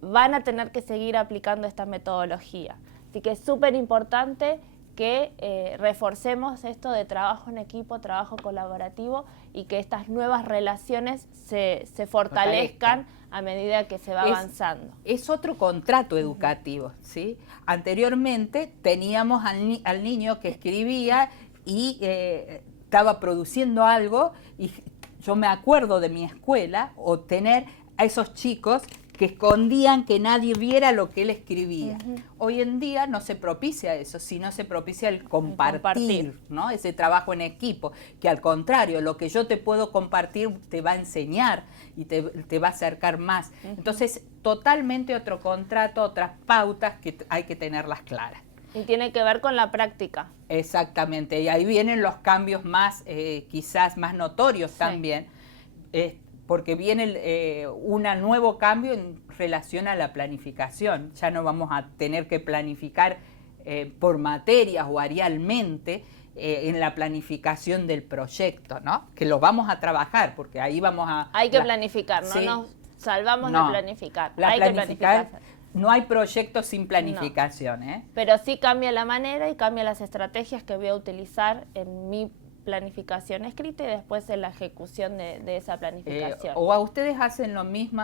van a tener que seguir aplicando esta metodología. Así que es súper importante que reforcemos esto de trabajo en equipo, trabajo colaborativo, y que estas nuevas relaciones se fortalezcan a medida que se va avanzando. Es otro contrato educativo, ¿sí? Anteriormente teníamos al niño que escribía y estaba produciendo algo, y yo me acuerdo de mi escuela, o tener a esos chicos que escondían que nadie viera lo que él escribía. Hoy en día no se propicia eso, sino se propicia el compartir, ¿no? Ese trabajo en equipo, que al contrario, lo que yo te puedo compartir te va a enseñar y te va a acercar más. Entonces, totalmente otro contrato, otras pautas que hay que tenerlas claras. Y tiene que ver con la práctica. Exactamente, y ahí vienen los cambios más, quizás más notorios también, porque viene un nuevo cambio en relación a la planificación. Ya no vamos a tener que planificar por materias o arialmente en la planificación del proyecto, ¿no? Que lo vamos a trabajar, porque ahí vamos a... Hay que planificar, no nos salvamos de planificar. Hay que planificar. No hay proyectos sin planificación, ¿eh? Pero sí cambia la manera y cambia las estrategias que voy a utilizar en mi planificación escrita y después en la ejecución de esa planificación. ¿O a ustedes hacen lo mismo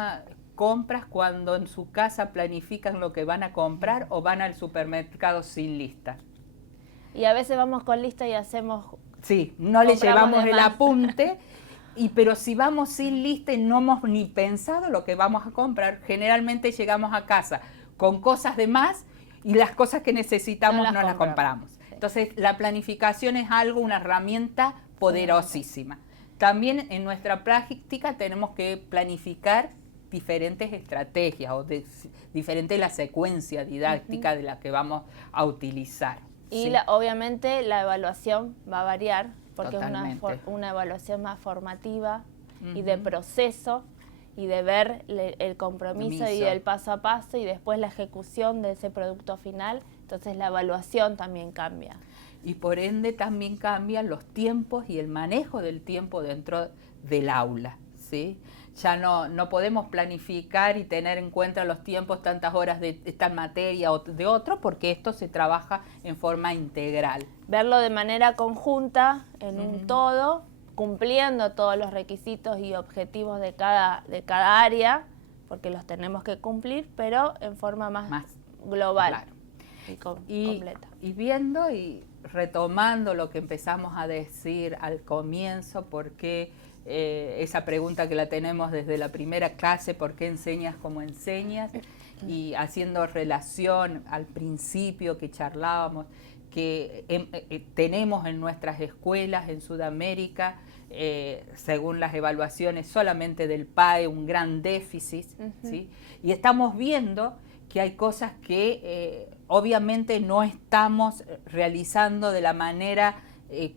compras cuando en su casa planifican lo que van a comprar, o van al supermercado sin lista? Y a veces vamos con lista y hacemos... Sí, no le llevamos el apunte. Pero si vamos sin lista y no hemos ni pensado lo que vamos a comprar, generalmente llegamos a casa con cosas de más y las cosas que necesitamos no las compramos. Sí. Entonces, la planificación es una herramienta poderosísima. También en nuestra práctica tenemos que planificar diferentes estrategias o diferente la secuencia didáctica de la que vamos a utilizar. Y ¿sí? Obviamente la evaluación va a variar, porque Totalmente. Es una evaluación más formativa y de proceso, y de ver el compromiso y el paso a paso, y después la ejecución de ese producto final. Entonces la evaluación también cambia. Y por ende también cambian los tiempos y el manejo del tiempo dentro del aula, ¿sí? Ya no podemos planificar y tener en cuenta los tiempos, tantas horas de esta materia o de otro, porque esto se trabaja en forma integral. Verlo de manera conjunta, en un todo, cumpliendo todos los requisitos y objetivos de cada área, porque los tenemos que cumplir, pero en forma más global, claro, y completa. Y viendo y retomando lo que empezamos a decir al comienzo, porque esa pregunta que la tenemos desde la primera clase, ¿por qué enseñas como enseñas? Y haciendo relación al principio que charlábamos, que tenemos en nuestras escuelas en Sudamérica, según las evaluaciones solamente del PAE, un gran déficit, ¿sí? Y estamos viendo que hay cosas que obviamente no estamos realizando de la manera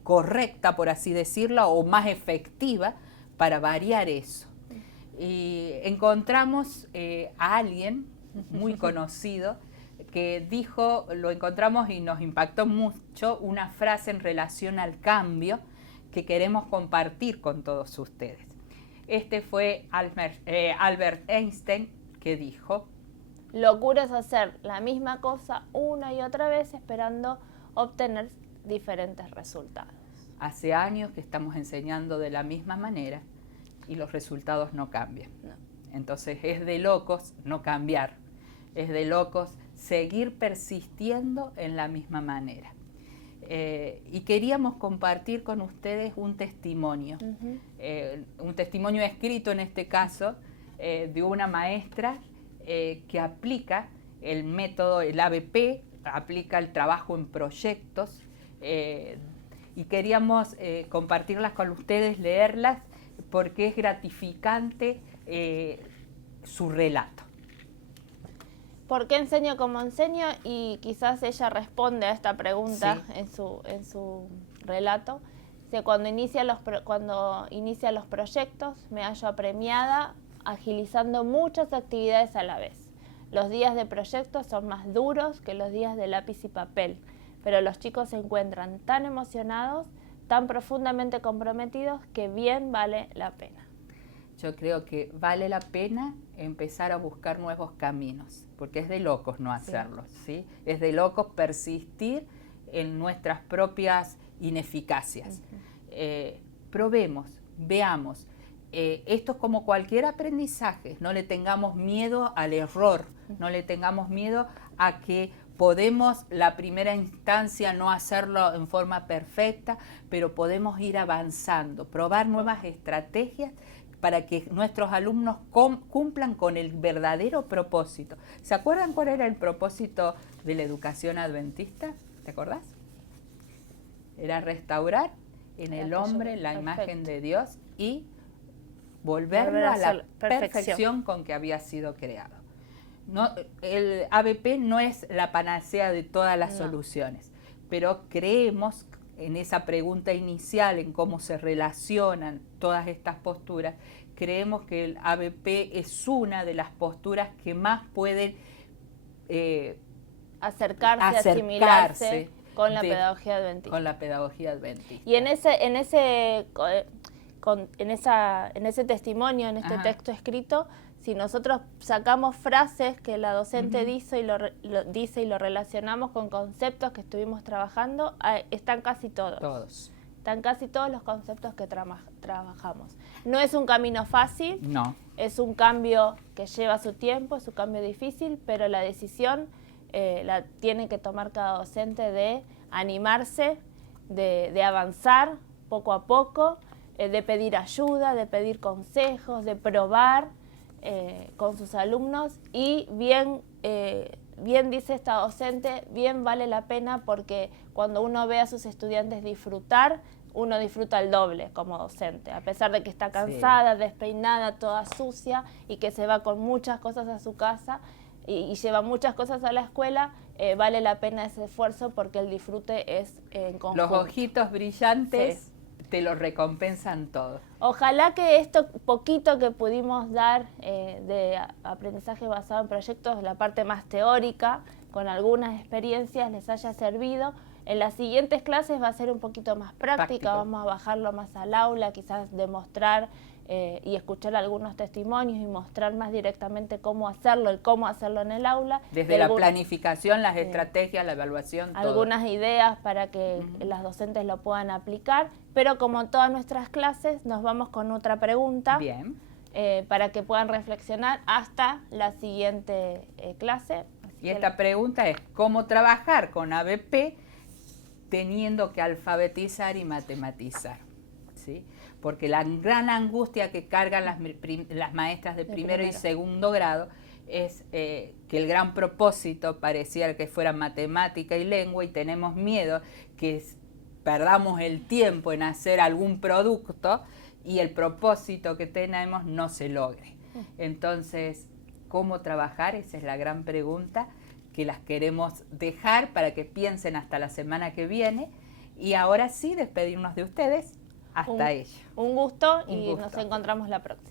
correcta, por así decirlo, o más efectiva para variar eso. Y encontramos a alguien muy conocido que dijo, lo encontramos y nos impactó mucho, una frase en relación al cambio que queremos compartir con todos ustedes. Este fue Albert Einstein, que dijo: locura es hacer la misma cosa una y otra vez esperando obtener diferentes resultados. Hace años que estamos enseñando de la misma manera y los resultados no cambian. No. Entonces es de locos no cambiar, es de locos seguir persistiendo en la misma manera. Y queríamos compartir con ustedes un testimonio escrito en este caso de una maestra que aplica el método, el ABP, aplica el trabajo en proyectos, y queríamos compartirlas con ustedes, leerlas, porque es gratificante su relato. ¿Por qué enseño como enseño? Y quizás ella responde a esta pregunta, sí, en su relato. Dice, cuando inicia los proyectos me hallo apremiada agilizando muchas actividades a la vez. Los días de proyectos son más duros que los días de lápiz y papel, pero los chicos se encuentran tan emocionados, tan profundamente comprometidos, que bien vale la pena. Yo creo que vale la pena empezar a buscar nuevos caminos, porque es de locos no hacerlo, ¿sí? Es de locos persistir en nuestras propias ineficacias. Probemos, veamos. Esto es como cualquier aprendizaje, no le tengamos miedo al error, no le tengamos miedo a que podemos la primera instancia no hacerlo en forma perfecta, pero podemos ir avanzando, probar nuevas estrategias para que nuestros alumnos cumplan con el verdadero propósito. ¿Se acuerdan cuál era el propósito de la educación adventista? ¿Te acordás? Era restaurar en el hombre la imagen de Dios y volverlo a la perfección con que había sido creado. No, el ABP no es la panacea de todas las soluciones, pero creemos en esa pregunta inicial, en cómo se relacionan todas estas posturas, creemos que el ABP es una de las posturas que más pueden acercarse, asimilarse con la pedagogía adventista. Con la pedagogía adventista. Y en ese testimonio, en este texto escrito, si nosotros sacamos frases que la docente dice y lo relacionamos con conceptos que estuvimos trabajando, están casi todos. Están casi todos los conceptos que trabajamos. No es un camino fácil, no. Es un cambio que lleva su tiempo, es un cambio difícil, pero la decisión la tiene que tomar cada docente de animarse, de avanzar poco a poco, de pedir ayuda, de pedir consejos, de probar con sus alumnos, y bien dice esta docente, bien vale la pena, porque cuando uno ve a sus estudiantes disfrutar, uno disfruta el doble como docente, a pesar de que está cansada, despeinada, toda sucia, y que se va con muchas cosas a su casa y lleva muchas cosas a la escuela, vale la pena ese esfuerzo, porque el disfrute es en conjunto. Los ojitos brillantes te lo recompensan todo. Ojalá que esto poquito que pudimos dar de aprendizaje basado en proyectos, la parte más teórica, con algunas experiencias, les haya servido. En las siguientes clases va a ser un poquito más práctica, vamos a bajarlo más al aula, quizás demostrar y escuchar algunos testimonios y mostrar más directamente cómo hacerlo en el aula. Desde la planificación, las estrategias, la evaluación, todo. Algunas ideas para que las docentes lo puedan aplicar, pero como en todas nuestras clases nos vamos con otra pregunta. Bien. Para que puedan reflexionar hasta la siguiente clase. Y esta pregunta es: ¿cómo trabajar con ABP teniendo que alfabetizar y matematizar, ¿sí? Porque la gran angustia que cargan las maestras de primero y segundo grado es que el gran propósito pareciera que fuera matemática y lengua, y tenemos miedo que perdamos el tiempo en hacer algún producto y el propósito que tenemos no se logre. Entonces, ¿cómo trabajar? Esa es la gran pregunta que las queremos dejar para que piensen hasta la semana que viene. Y ahora sí, despedirnos de ustedes. Hasta ella. Un gusto Un y gusto. nos encontramos la próxima.